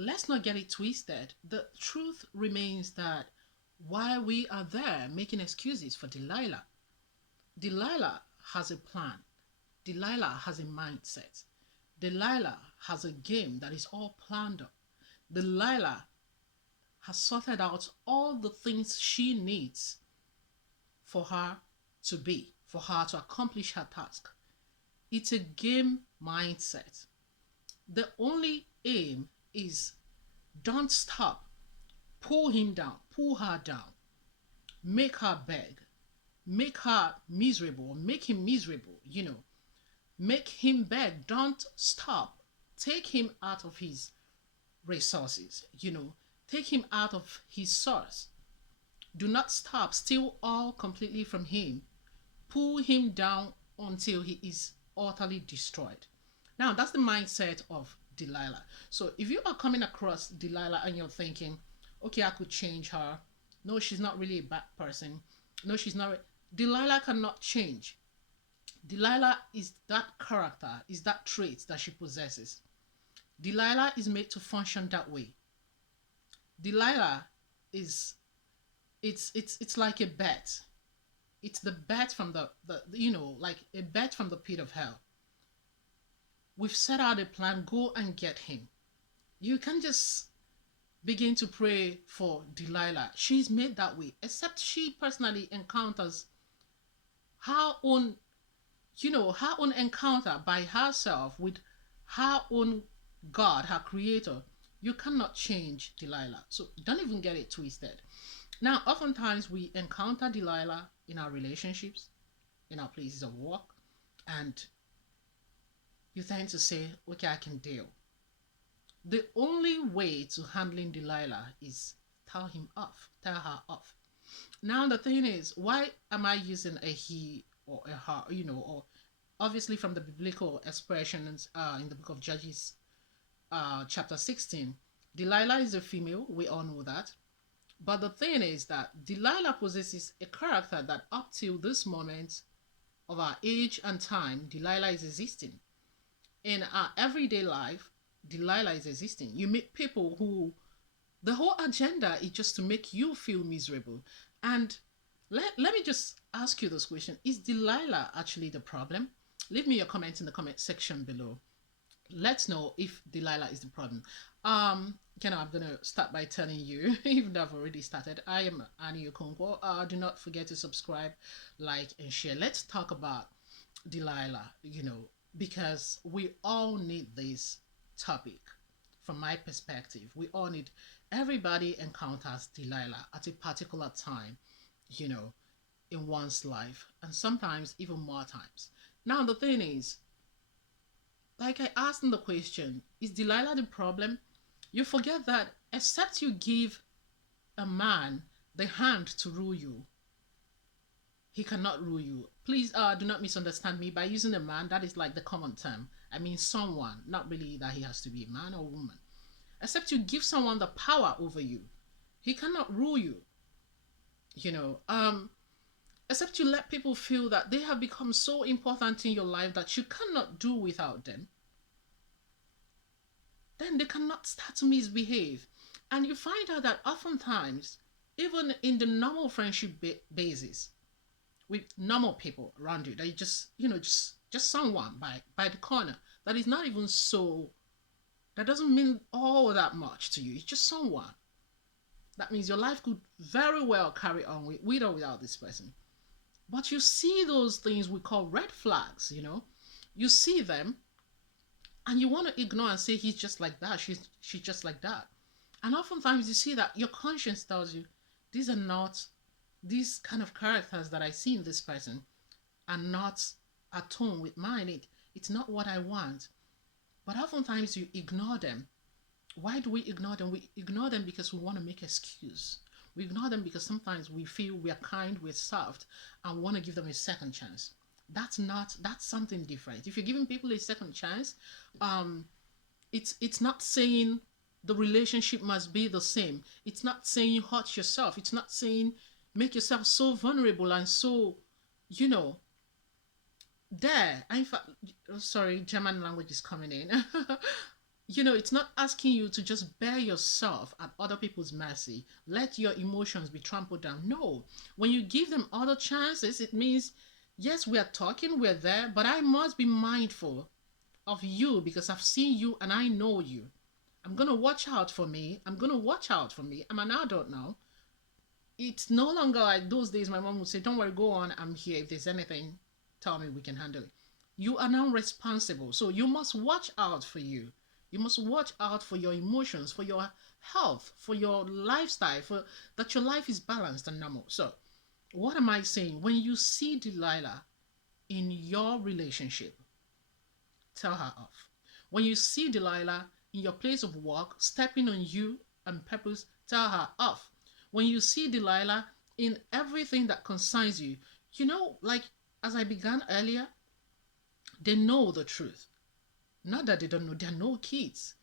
let's not get it twisted. The truth remains that while we are there making excuses for Delilah, Delilah has a plan. Delilah has a mindset. Delilah has a game that is all planned up. Delilah has sorted out all the things she needs for her to be, for her to accomplish her task. It's a game mindset. The only aim is don't stop. Pull him down, pull her down, make her beg, make her miserable, make him miserable, make him beg. Don't stop. Take him out of his resources, take him out of his source. Do not stop. Steal all completely from him. Pull him down until he is utterly destroyed. Now, that's the mindset of Delilah. So if you are coming across Delilah and you're thinking, okay, I could change her. No, she's not really a bad person. No, she's not. Delilah cannot change. Delilah is that character, is that trait that she possesses. Delilah is made to function that way. Delilah is it's like a bat. It's the bat from the like a bat from the pit of hell. We've set out a plan, go and get him. You can just begin to pray for Delilah. She's made that way, except she personally encounters her own, her own encounter by herself with her own God, her creator. You cannot change Delilah. So don't even get it twisted. Now, oftentimes we encounter Delilah in our relationships, in our places of work, and you tend to say, okay, I can deal. The only way to handling Delilah is tell her off. Now, the thing is, why am I using a he or a her, or obviously from the biblical expressions in the book of Judges, chapter 16, Delilah is a female, we all know that. But the thing is that Delilah possesses a character that up till this moment of our age and time, Delilah is existing. In our everyday life, Delilah is existing. You meet people who, the whole agenda is just to make you feel miserable. And let me just ask you this question. Is Delilah actually the problem? Leave me your comments in the comment section below. Let's know if Delilah is the problem. I'm gonna start by telling you, even though I've already started, I am Annie Okonkwo. Do not forget to subscribe, like, and share. Let's talk about Delilah, because we all need this topic. From my perspective, we all need, everybody encounters Delilah at a particular time, in one's life, and sometimes even more times. Now, the thing is, like I asked in the question, is Delilah the problem? You forget that except you give a man the hand to rule you, he cannot rule you. Please do not misunderstand me. By using a man, that is like the common term. I mean someone, not really that he has to be a man or woman. Except you give someone the power over you, he cannot rule you. Except you let people feel that they have become so important in your life that you cannot do without them, then they cannot start to misbehave. And you find out that oftentimes, even in the normal friendship basis, with normal people around you, that you just someone by the corner that is not even so, that doesn't mean all that much to you. It's just someone. That means your life could very well carry on with or without this person. But you see those things we call red flags, You see them and you want to ignore and say, he's just like that, she's just like that. And oftentimes you see that your conscience tells you, these are not, these kind of characters that I see in this person are not at tone with mine. It's not what I want. But oftentimes you ignore them. Why do we ignore them? We ignore them because we want to make excuse. We ignore them because sometimes we feel we are kind, we're soft, and want to give them a second chance. That's something different. If you're giving people a second chance, it's not saying the relationship must be the same. It's not saying you hurt yourself. It's not saying make yourself so vulnerable and so, there. In fact, sorry, German language is coming in. it's not asking you to just bear yourself at other people's mercy. Let your emotions be trampled down. No. When you give them other chances, it means, yes, we are talking, we're there, but I must be mindful of you because I've seen you and I know you. I'm going to watch out for me. I'm going to watch out for me. I'm an adult now. It's no longer like those days my mom would say, don't worry, go on. I'm here. If there's anything, tell me, we can handle it. You are now responsible. So you must watch out for you. You must watch out for your emotions, for your health, for your lifestyle, for that your life is balanced and normal. So what am I saying? When you see Delilah in your relationship, tell her off. When you see Delilah in your place of work, stepping on you and purpose, tell her off. When you see Delilah in everything that concerns you, like as I began earlier, they know the truth. Not that they don't know, they're no kids.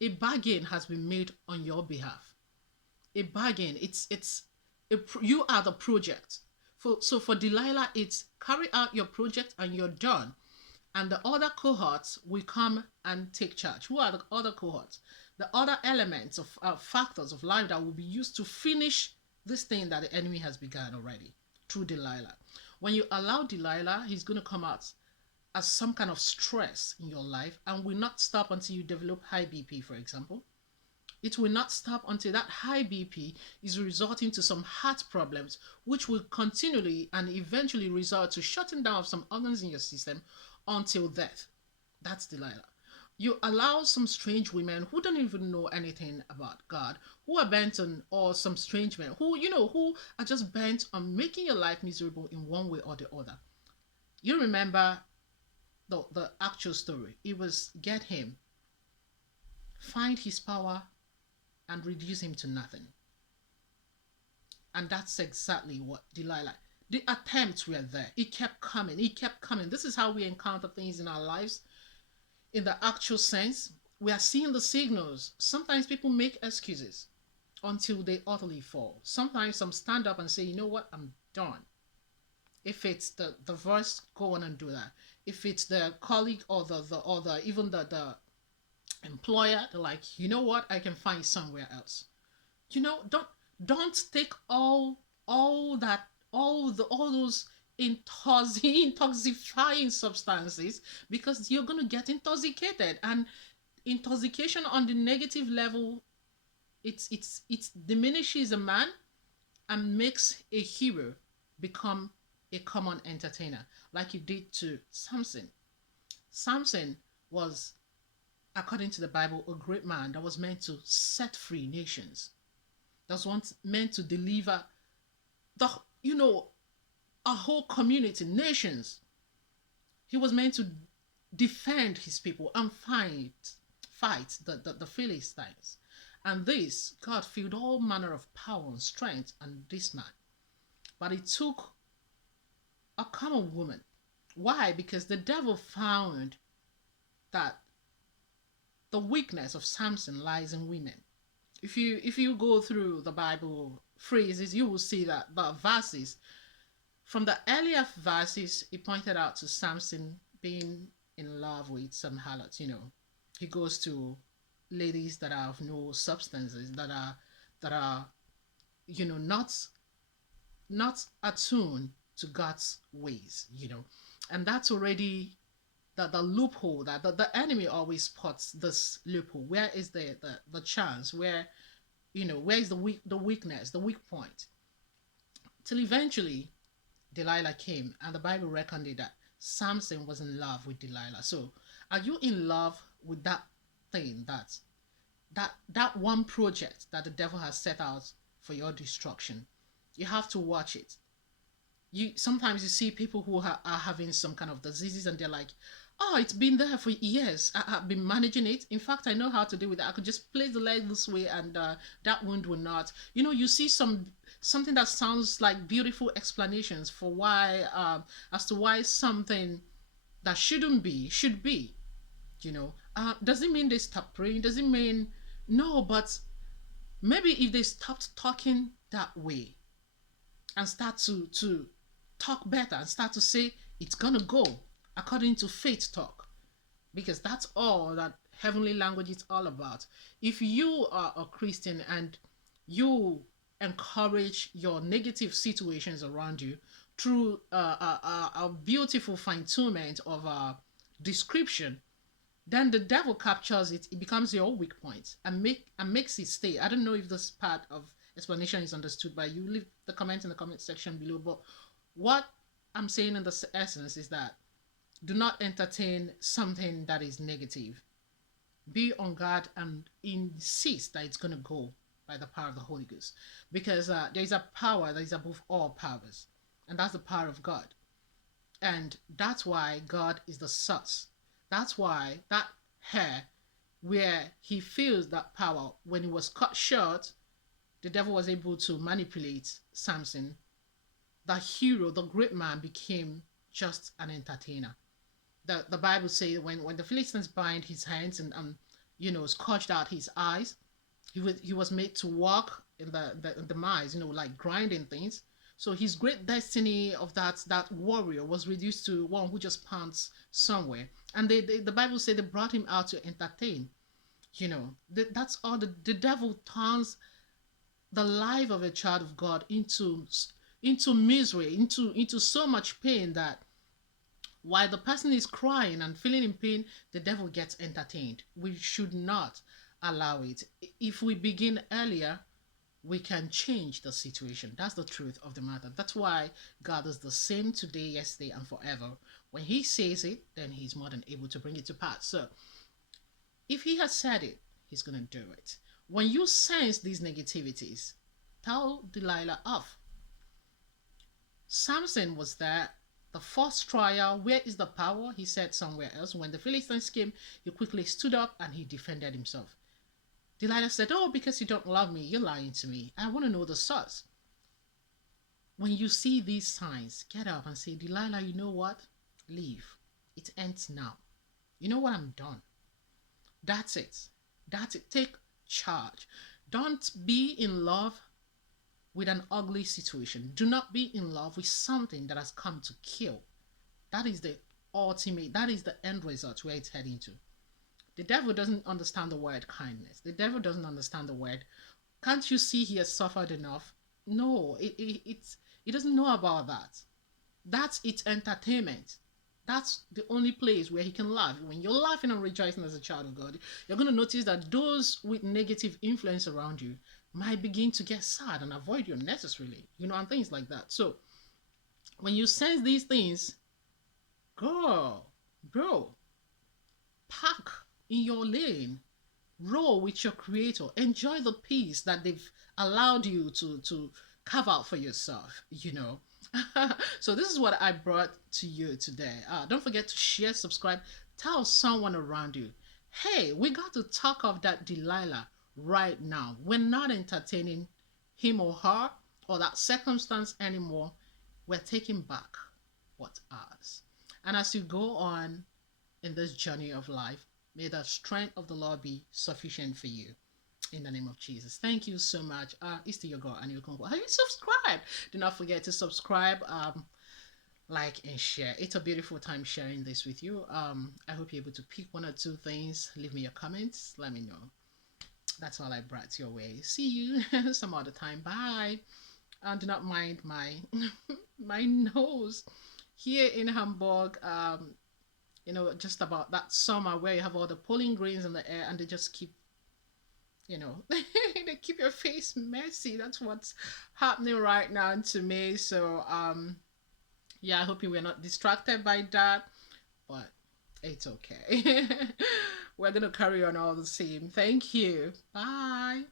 A bargain has been made on your behalf. A bargain, you are the project. So for Delilah, it's carry out your project and you're done. And the other cohorts will come and take charge. Who are the other cohorts? The other elements of factors of life that will be used to finish this thing that the enemy has begun already through Delilah. When you allow Delilah, he's going to come out as some kind of stress in your life and will not stop until you develop high BP, for example. It will not stop until that high BP is resulting to some heart problems, which will continually and eventually result to shutting down of some organs in your system until death. That's Delilah. You allow some strange women who don't even know anything about God, who are bent on, or some strange men who are just bent on making your life miserable in one way or the other. You remember the actual story. It was get him, find his power, and reduce him to nothing. And that's exactly what Delilah. The attempts were there. It kept coming. It kept coming. This is how we encounter things in our lives. In the actual sense, we are seeing the signals. Sometimes people make excuses until they utterly fall. Sometimes some stand up and say, you know what, I'm done. If it's the verse, go on and do that. If it's the colleague or even the employer, they're like, you know what, I can find somewhere else. Don't take all those intoxifying substances, because you're going to get intoxicated, and intoxication on the negative level, it diminishes a man and makes a hero become a common entertainer, like it did to Samson. Samson was, according to the Bible, a great man that was meant to set free nations. That was meant to deliver a whole community, nations. He was meant to defend his people and fight the Philistines. And this, God filled all manner of power and strength on this man. But it took a common woman. Why? Because the devil found that the weakness of Samson lies in women. If you go through the Bible phrases, you will see that the verses, from the earlier verses, it pointed out to Samson being in love with some harlots. He goes to ladies that are of no substances, that are not attuned to God's ways, and that's already the loophole that the enemy always spots. This loophole, where is the chance, where is the weakness, the weak point, till eventually Delilah came, and the Bible reckoned it that Samson was in love with Delilah. So are you in love with that thing, that one project that the devil has set out for your destruction? You have to watch it. Sometimes you see people who are having some kind of diseases, and they're like, oh, it's been there for years. I've been managing it. In fact, I know how to deal with it. I could just place the leg this way, and that wound will not. You see something that sounds like beautiful explanations for why, as to why something that shouldn't be should be. Does it mean they stop praying? Does it mean no? But maybe if they stopped talking that way and start to talk better and start to say it's gonna go according to faith talk, because that's all that heavenly language is all about. If you are a Christian and you encourage your negative situations around you through a beautiful fine tunement of a description, then the devil captures it. It becomes your weak point and makes it stay. I don't know if this part of explanation is understood by you. Leave the comment in the comment section below. But what I'm saying in the essence is that do not entertain something that is negative. Be on guard and insist that it's going to go by the power of the Holy Ghost, because there is a power that is above all powers, and that's the power of God. And that's why God is the source. That's why that hair, where he feels that power, when it was cut short, the devil was able to manipulate Samson. The hero, the great man, became just an entertainer. The Bible says when the Philistines bind his hands and scourged out his eyes, he was made to walk in the mines, like grinding things. So his great destiny of that warrior was reduced to one who just pants somewhere. And the Bible said they brought him out to entertain. That's all. The devil turns the life of a child of God into misery, into so much pain that while the person is crying and feeling in pain, the devil gets entertained. We should not allow it. If we begin earlier, we can change the situation. That's the truth of the matter. That's why God is the same today, yesterday, and forever. When he says it, then he's more than able to bring it to pass. So if he has said it, he's going to do it. When you sense these negativities, tell Delilah off. Samson was there. The first trial, where is the power? He said somewhere else. When the Philistines came, he quickly stood up and he defended himself. Delilah said, oh, because you don't love me, you're lying to me. I want to know the source. When you see these signs, get up and say, Delilah, you know what? Leave. It ends now. You know what? I'm done. That's it. That's it. Take charge. Don't be in love with an ugly situation. Do not be in love with something that has come to kill. That is the ultimate, that is the end result where it's heading to. The devil doesn't understand the word kindness. The devil doesn't understand the word, can't you see he has suffered enough? No, it doesn't know about that. That's its entertainment. That's the only place where he can laugh. When you're laughing and rejoicing as a child of God, you're going to notice that those with negative influence around you might begin to get sad and avoid you unnecessarily, and things like that. So when you sense these things, girl, bro, park in your lane, roll with your creator, enjoy the peace that they've allowed you to carve out for yourself, So this is what I brought to you today. Don't forget to share, subscribe, tell someone around you, hey, we got to talk of that Delilah right now. We're not entertaining him or her or that circumstance anymore. We're taking back what's ours. And as you go on in this journey of life, may the strength of the Lord be sufficient for you. In the name of Jesus. Thank you so much. It's to your girl, and you can go. Have you subscribed? Do not forget to subscribe, like, and share. It's a beautiful time sharing this with you. I hope you're able to pick one or two things. Leave me your comments. Let me know. That's all I brought your way. See you some other time. Bye. And do not mind my my nose here in Hamburg. Just about that summer where you have all the pollen grains in the air and they just keep, they keep your face messy. That's what's happening right now to me. So yeah, I hope you were not distracted by that, but it's okay. We're gonna carry on all the same. Thank you. Bye.